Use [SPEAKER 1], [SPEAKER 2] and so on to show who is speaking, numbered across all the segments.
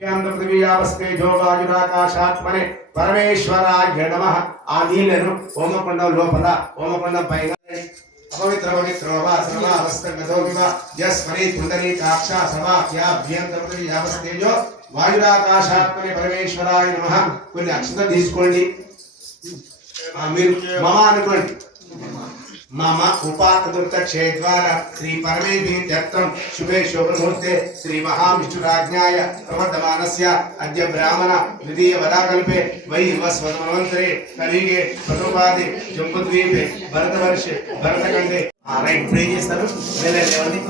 [SPEAKER 1] పృథివీయావస్తేజోవాయురాకాశాత్మనే పరమేశ్వరాయ నమ. ఆ నీళ్ళను హోమకుండం లోపల హోమకుండం పైన అపవిత్ర పవిత్రో వా సర్వావస్థగతో పరమేశ్వరాయ నమ. కొన్ని అక్షతం తీసుకోండి. మీరు మమ అనుకోండి. మమ ఉపాకృత క్షేద్వార శ్రీ పరమేభీత్యర్థం శుభే శోభముహూర్తే శ్రీ మహావిష్ణురాజ్ఞాయ ప్రవర్ధమానస్య అద్య బ్రాహ్మణ ద్వితీయ వదాకల్పే వై వస్వతమన్వంతరే కలిగే ప్రతుపాది జంబుద్వీపే భరతవర్షే భరతఖండే ఆ రైట్ ప్రే చేస్తారు వెళ్ళండి ఎవరిని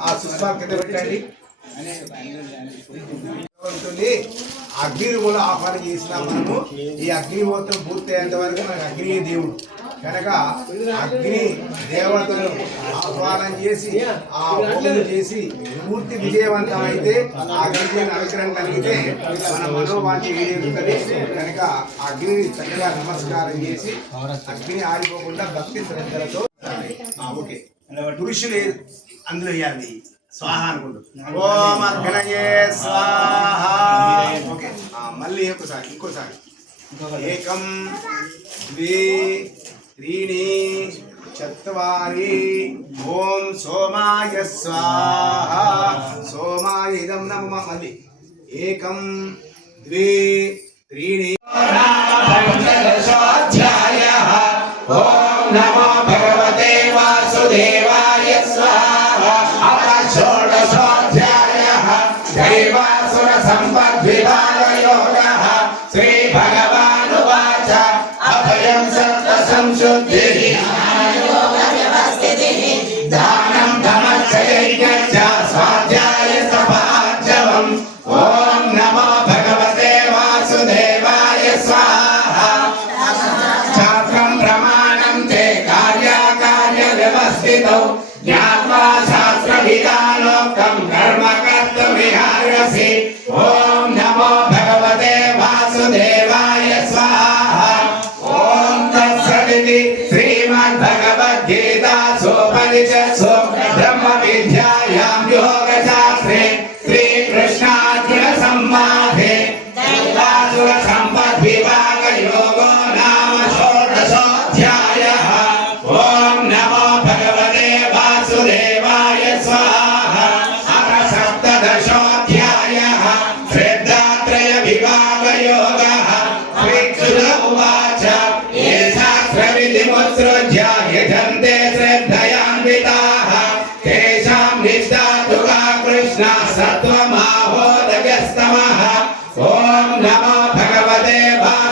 [SPEAKER 1] ఆ సుష్మా కింద పెట్టండి అగ్ని కూడా ఆహ్వానం చేసినా మనము. ఈ అగ్నిహోత్రం పూర్తయ్యేంత వరకు మనకు అగ్ని దేవుడు. కనుక అగ్ని దేవతను ఆహ్వానం చేసి ఆ హోమం చేసి పూర్తి విజయవంతమైతే ఆ అగ్ని అనుగ్రహం కలిగితే మన మనోవాంఛ ఈడేరుతుంది కనుక అగ్నిని చక్కగా నమస్కారం చేసి అగ్ని ఆడిపోకుండా భక్తి శ్రద్ధలతో ఓకే. పురుషులు అందులో వేయాలి స్వాహ అనుకుంటారు ఓం అగ్నయే స్వాహ. ఓకే. మళ్ళీ ఒకసారి ఇంకోసారి. ఏకం ద్వి త్రీణి చత్వారి ఓం సోమాయ స్వాహ సోమాయ ఇదం నమ మళ్ళీ ఏకం ద్వి త్రీణి
[SPEAKER 2] ఓం నమో భగవతే వాసుదేవాయ స్వాహ అత షోడశోధ్యాయః దైవాసుర సంపద్విభాగయోగః శ్రీ భగవానువాచ అభయం సత్త సంశుద్ధిః దానం ధమశ్చయజ్ఞశ్చ స్వాధ్యాయ సపార్జవం ఓం నమో భగవతే వాసుదేవాయ స్వాహ శాస్త్రం ప్రమాణం తే కార్యాకార్య వ్యవస్థితౌ జ్ఞాత్వా శాస్త్ర విధానోక్తం కర్మ ఓం Dio.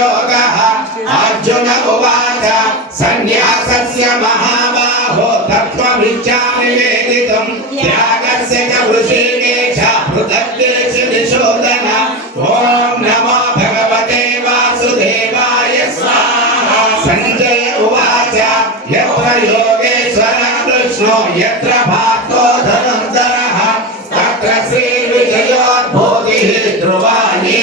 [SPEAKER 2] योगः अर्जुन उवाच, सन्न्यासस्य महाबाहो तत्त्वमिच्छामि च ॐ नमो भगवते वासुदेवाय स्वाहा। सञ्जय उवाच यत्र कृष्णो, यत्र भातो तत्र ध्रुवाणी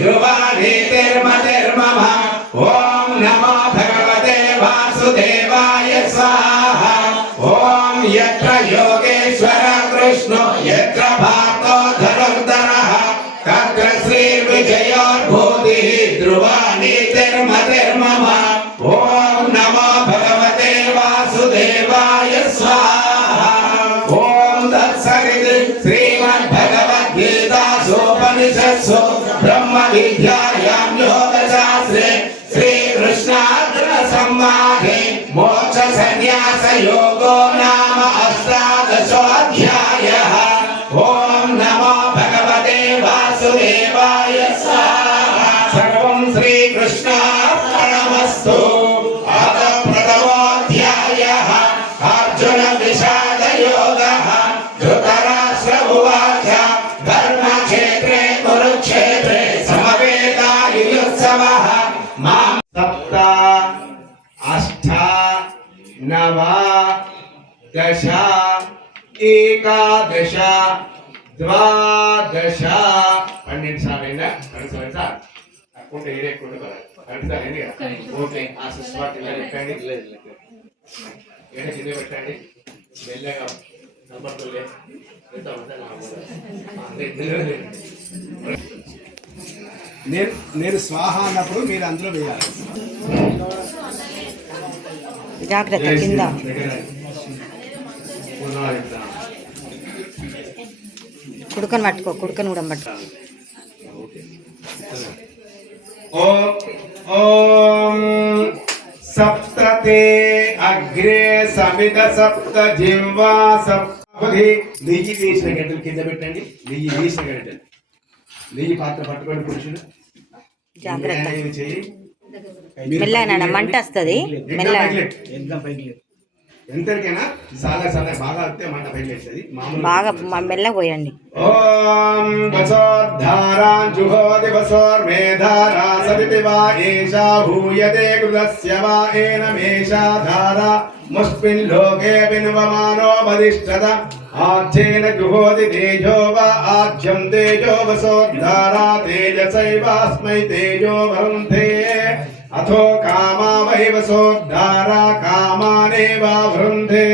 [SPEAKER 2] ध्रुवानीतिर्मतिर्मम ॐ नमो भगवते वासुदेवाय स्वाहा। ॐ यत्र योगेश्वर कृष्णो यत्र भागो धनुर्धरः। ध्रुवानीतिर्मतिर्मम श्रीमद्भगवद्गीतासोपनिषत्सु ब्रह्मविद्यायां योगशास्त्रे श्रीकृष्णार्जुनसंवादे मोक्षसन्न्यासयोगो नाम अष्टादशोऽध्यायः। ॐ नमो भगवते वासुदेवाय स्वाहा।
[SPEAKER 1] ద్వాదశ పన్నెండు సార్లు అయిందా రెండు సార్లు సార్ అనుకుంటే ఏడే ఎక్కువ కదా రెండు సార్లు అయింది ఓకే ఆ సుస్వాట్ ఇలా పెట్టండి ఏడ కింద పెట్టండి మెల్లగా నంబర్లు లేదు నేను నేను స్వాహ అన్నప్పుడు మీరు అందులో వేయాలి
[SPEAKER 3] జాగ్రత్త కింద కుడుకని పట్టుకో కుడుకని కూడా పట్టుకో.
[SPEAKER 1] సప్తతే అగ్రే సమిత సప్త జింవా సప్తపది. నెయ్యి వేసిన గంటలు కింద పెట్టండి. నెయ్యి వేసిన గంటలు. నెయ్యి పాత్ర పట్టుకోండి పురుషుడు
[SPEAKER 3] జాగ్రత్త. మెల్లగా మంట వస్తుంది. మెల్లగా.
[SPEAKER 1] ఎంతరికైనా చాలా చాలా బాగా వస్తే మంట బయలుదేరుతుంది. మామూలు
[SPEAKER 3] బాగా మెల్లగా పోయండి.
[SPEAKER 1] ఓం వసోద్ధారాన్ జుహోతి వసోర్మేధారా సవితి వా ఏషా భూయతే కృతస్య వా ఏనమేషా ధారా ముస్మిన్ లోకే విన్వమానో వదిష్ఠత ఆజ్యేన జుహోతి తేజో వా ఆజ్యం తేజో వసోద్ధారా తేజసైవాస్మై తేజో వరుంధే అథో కామా వై వసోద్ధారా కామానేవ వృంధే